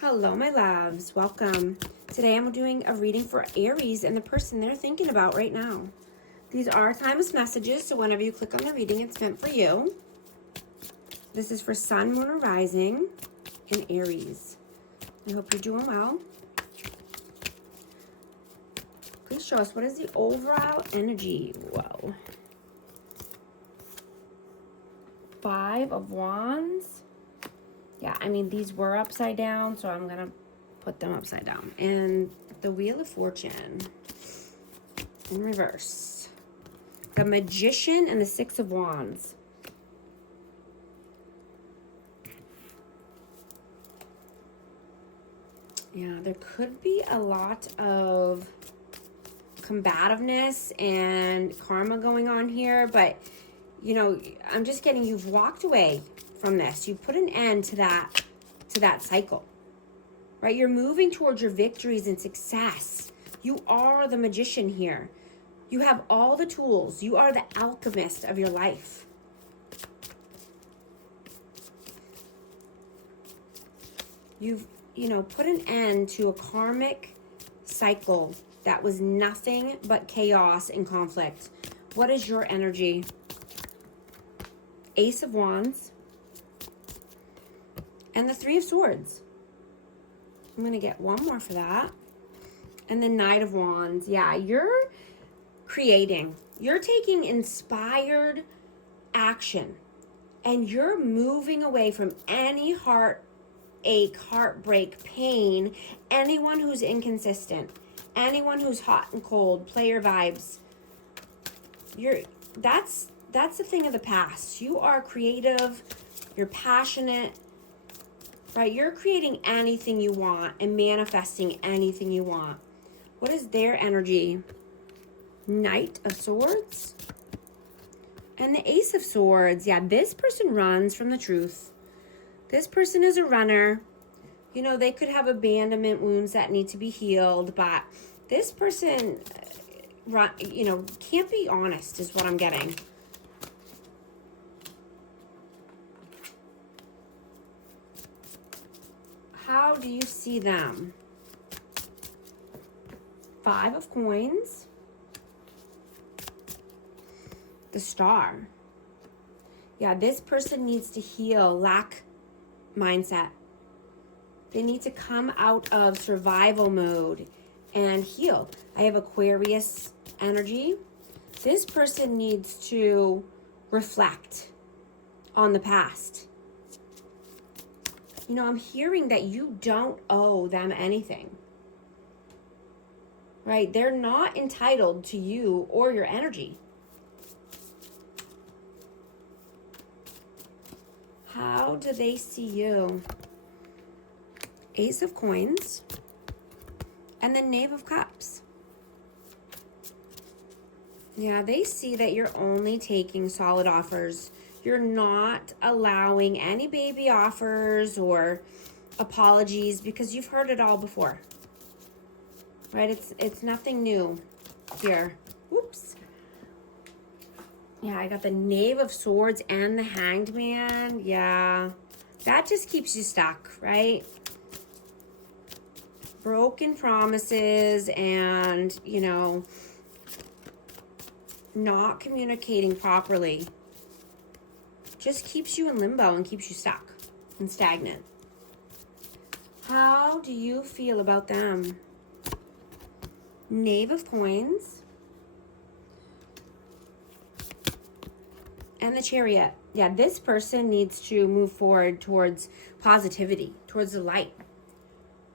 Hello, my loves. Welcome. Today I'm doing a reading for Aries and the person they're thinking about right now. These are timeless messages, so whenever you click on the reading, it's meant for you. This is for Sun, Moon, or Rising in Aries. I hope you're doing well. Please show us, what is the overall energy? Whoa. 5 of Wands. Yeah, I mean, these were upside down, so I'm going to put them upside down. And the Wheel of Fortune in reverse. The Magician and the 6 of Wands. Yeah, there could be a lot of combativeness and karma going on here, but, you know, I'm just getting, you've walked away from this. You put an end to that cycle, right? You're moving towards your victories and success. You are the magician here. You have all the tools. You are the alchemist of your life. You've, put an end to a karmic cycle that was nothing but chaos and conflict. What is your energy? Ace of Wands. And the 3 of Swords. I'm going to get one more for that. And the Knight of Wands. Yeah, you're creating. You're taking inspired action. And you're moving away from any heartache, heartbreak, pain, anyone who's inconsistent, anyone who's hot and cold, player vibes. That's the thing of the past. You are creative. You're passionate. Right, you're creating anything you want and manifesting anything you want. What is their energy? Knight of Swords and the Ace of Swords. Yeah, this person runs from the truth. This person is a runner. They could have abandonment wounds that need to be healed, but this person, can't be honest is what I'm getting. How do you see them? 5 of Coins. The Star. Yeah, this person needs to heal lack mindset. They need to come out of survival mode and heal. I have Aquarius energy. This person needs to reflect on the past. I'm hearing that you don't owe them anything, right? They're not entitled to you or your energy. How do they see you? Ace of Coins and the Knave of Cups. Yeah, they see that you're only taking solid offers. You're not allowing any baby offers or apologies because you've heard it all before. Right? It's nothing new here. Oops. Yeah, I got the Knave of Swords and the Hanged Man. Yeah. That just keeps you stuck, right? Broken promises and, not communicating properly just keeps you in limbo and keeps you stuck and stagnant. How do you feel about them? Knave of Coins and the Chariot. Yeah, this person needs to move forward towards positivity, towards the light,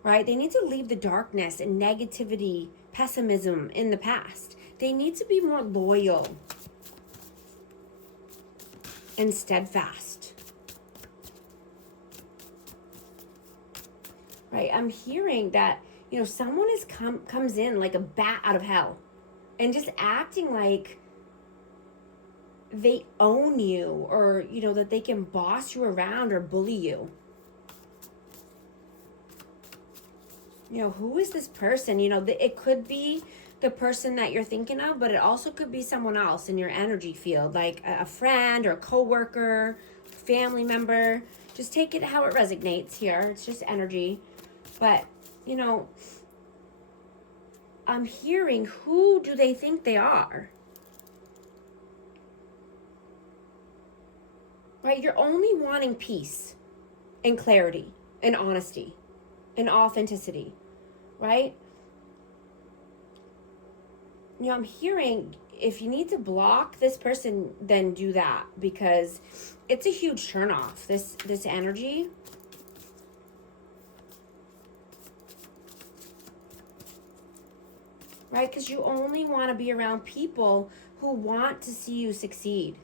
right? They need to leave the darkness and negativity, pessimism in the past. They need to be more loyal and steadfast. Right? I'm hearing that, someone comes in like a bat out of hell and just acting like they own you or, that they can boss you around or bully you. Who is this person? It could be the person that you're thinking of, but it also could be someone else in your energy field, like a friend or a coworker, family member. Just take it how it resonates here. It's just energy. But, I'm hearing, who do they think they are? Right? You're only wanting peace and clarity and honesty and authenticity, right? I'm hearing, if you need to block this person, then do that, because it's a huge turnoff, this energy. Right? Because you only want to be around people who want to see you succeed.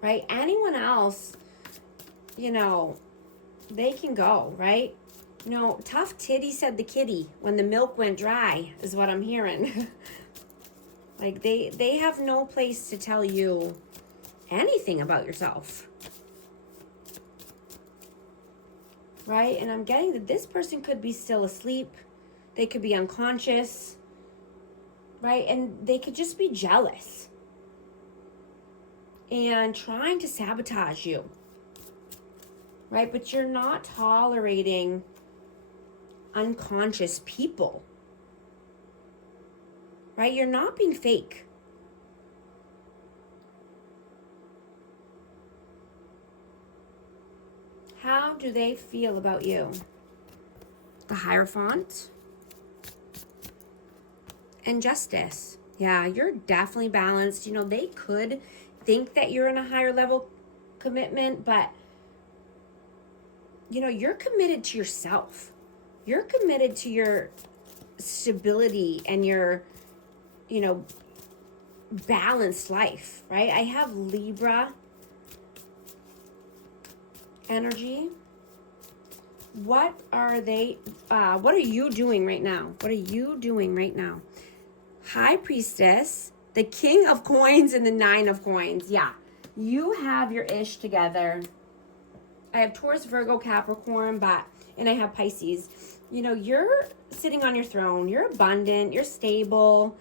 Right? Anyone else, they can go, right? Tough titty said the kitty when the milk went dry, is what I'm hearing. Like, they have no place to tell you anything about yourself. Right? And I'm getting that this person could be still asleep. They could be unconscious. Right? And they could just be jealous and trying to sabotage you. Right? But you're not tolerating unconscious people. Right? You're not being fake. How do they feel about you? The Hierophant and Justice. Yeah, you're definitely balanced. They could think that you're in a higher level commitment, but you're committed to yourself. You're committed to your stability and your balanced life, right? I have Libra energy. What are you doing right now? What are you doing right now? High Priestess, the King of Coins, and the Nine of Coins. Yeah, you have your ish together. I have Taurus, Virgo, Capricorn, and I have Pisces. You're sitting on your throne. You're abundant. You're stable.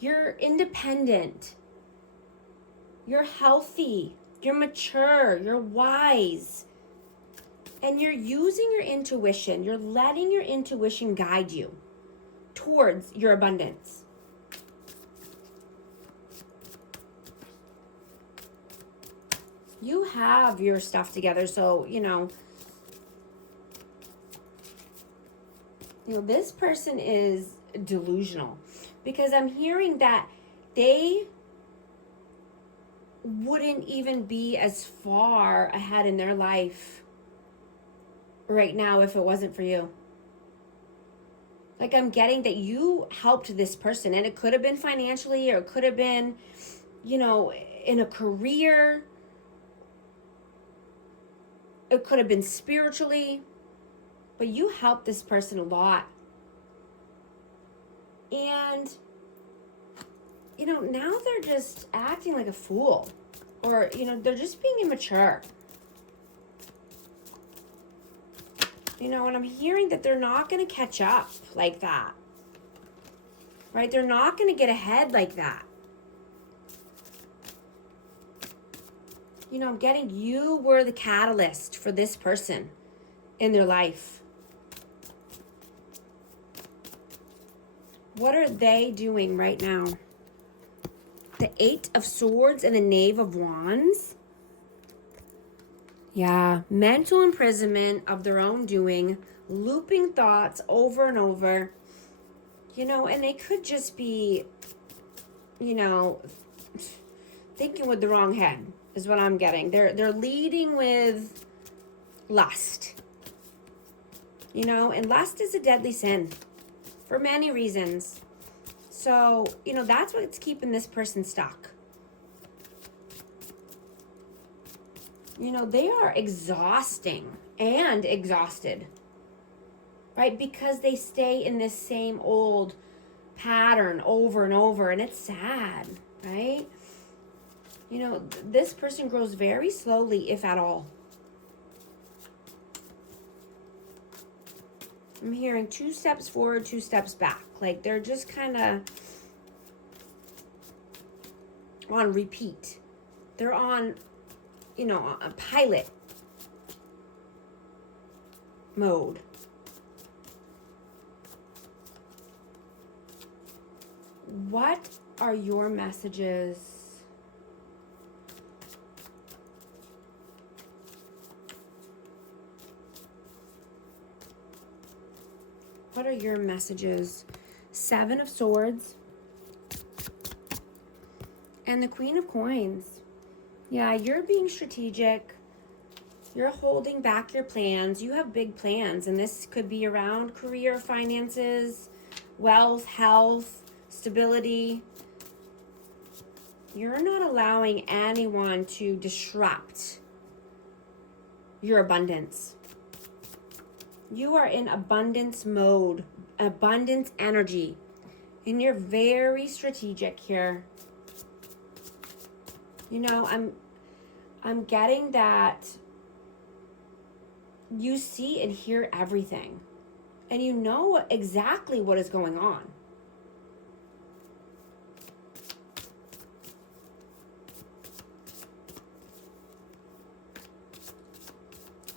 You're independent. You're healthy. You're mature. You're wise. And you're using your intuition. You're letting your intuition guide you towards your abundance. You have your stuff together. So, this person is delusional, because I'm hearing that they wouldn't even be as far ahead in their life right now if it wasn't for you. Like, I'm getting that you helped this person, and it could have been financially, or it could have been, in a career. It could have been spiritually, but you helped this person a lot. And, now they're just acting like a fool, or, they're just being immature. And I'm hearing that they're not going to catch up like that, right? They're not going to get ahead like that. I'm getting you were the catalyst for this person in their life. What are they doing right now? The Eight of Swords and the Knave of Wands. Yeah, mental imprisonment of their own doing, looping thoughts over and over. And they could just be, thinking with the wrong head, is what I'm getting. They're leading with lust. And lust is a deadly sin for many reasons. So, that's what's keeping this person stuck. They are exhausting and exhausted, right? Because they stay in this same old pattern over and over, and it's sad, right? This person grows very slowly, if at all. I'm hearing 2 steps forward, 2 steps back. Like, they're just kind of on repeat. They're on, a pilot mode. What are your messages? What are your messages? Seven of Swords and the Queen of Coins. Yeah, you're being strategic. You're holding back your plans. You have big plans, and this could be around career, finances, wealth, health, stability. You're not allowing anyone to disrupt your abundance. You are in abundance mode, abundance energy, and you're very strategic here. You know, I'm getting that you see and hear everything, and you know exactly what is going on.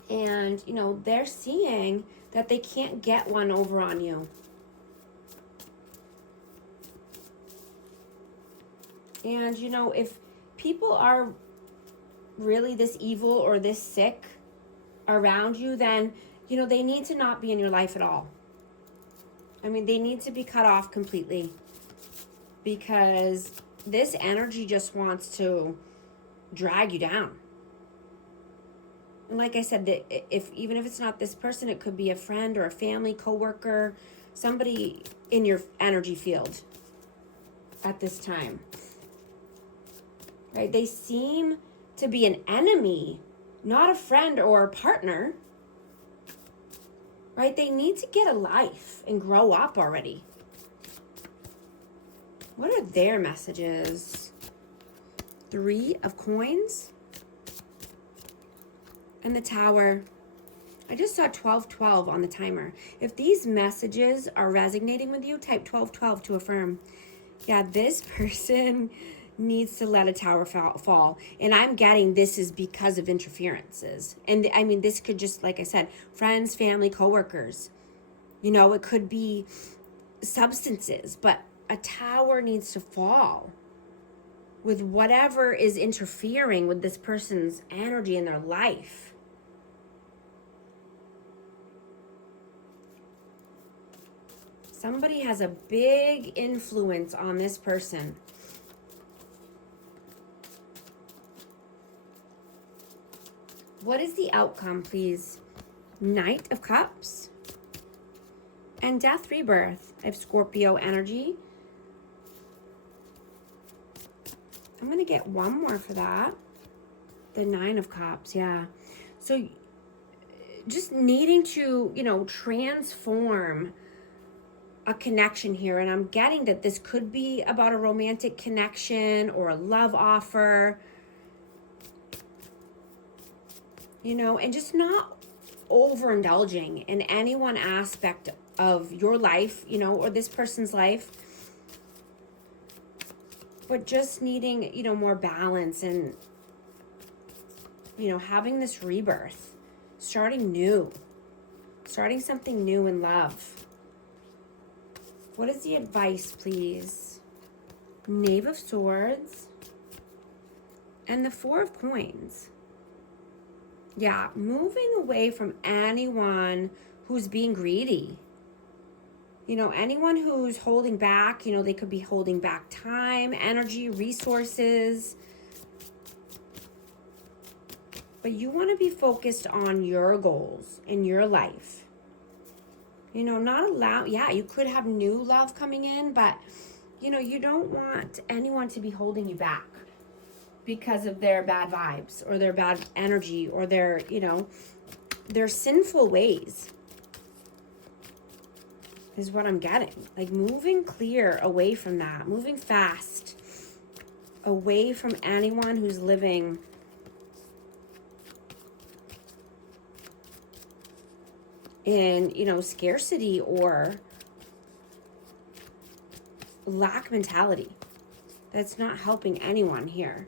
And, you know, they're seeing that they can't get one over on you. And, you know, if people are really this evil or this sick around you, then, you know, they need to not be in your life at all. I mean, they need to be cut off completely, because this energy just wants to drag you down. And like I said, even if it's not this person, it could be a friend or a family, coworker, somebody in your energy field at this time. Right? They seem to be an enemy, not a friend or a partner. Right? They need to get a life and grow up already. What are their messages? Three of Coins. And the Tower. I just saw 1212 on the timer. If these messages are resonating with you, type 1212 to affirm. Yeah, this person needs to let a tower fall. And I'm getting this is because of interferences. And I mean, this could just, like I said, friends, family, coworkers. You know, it could be substances, but a tower needs to fall with whatever is interfering with this person's energy in their life. Somebody has a big influence on this person. What is the outcome, please? Knight of Cups and Death Rebirth. I have Scorpio energy. I'm going to get one more for that. The Nine of Cups, yeah. So just needing to, you know, transform a connection here. And I'm getting that this could be about a romantic connection or a love offer. You know, and just not overindulging in any one aspect of your life, you know, or this person's life. But just needing, you know, more balance and, you know, having this rebirth, starting new, starting something new in love. What is the advice, please? Knave of Swords and the Four of Coins. Yeah, moving away from anyone who's being greedy. You know, anyone who's holding back, you know, they could be holding back time, energy, resources. But you want to be focused on your goals in your life. You know, not allow, yeah, you could have new love coming in, but, you know, you don't want anyone to be holding you back because of their bad vibes or their bad energy or their, you know, their sinful ways is what I'm getting. Like moving clear away from that, moving fast away from anyone who's living in, you know, scarcity or lack mentality. That's not helping anyone here.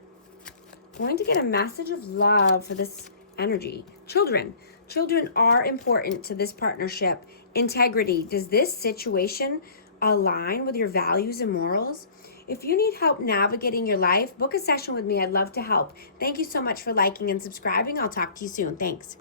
Going to get a message of love for this energy. Children. Children are important to this partnership. Integrity. Does this situation align with your values and morals. If you need help navigating your life, book a session with me. I'd love to help. Thank you so much for liking and subscribing. I'll talk to you soon. Thanks.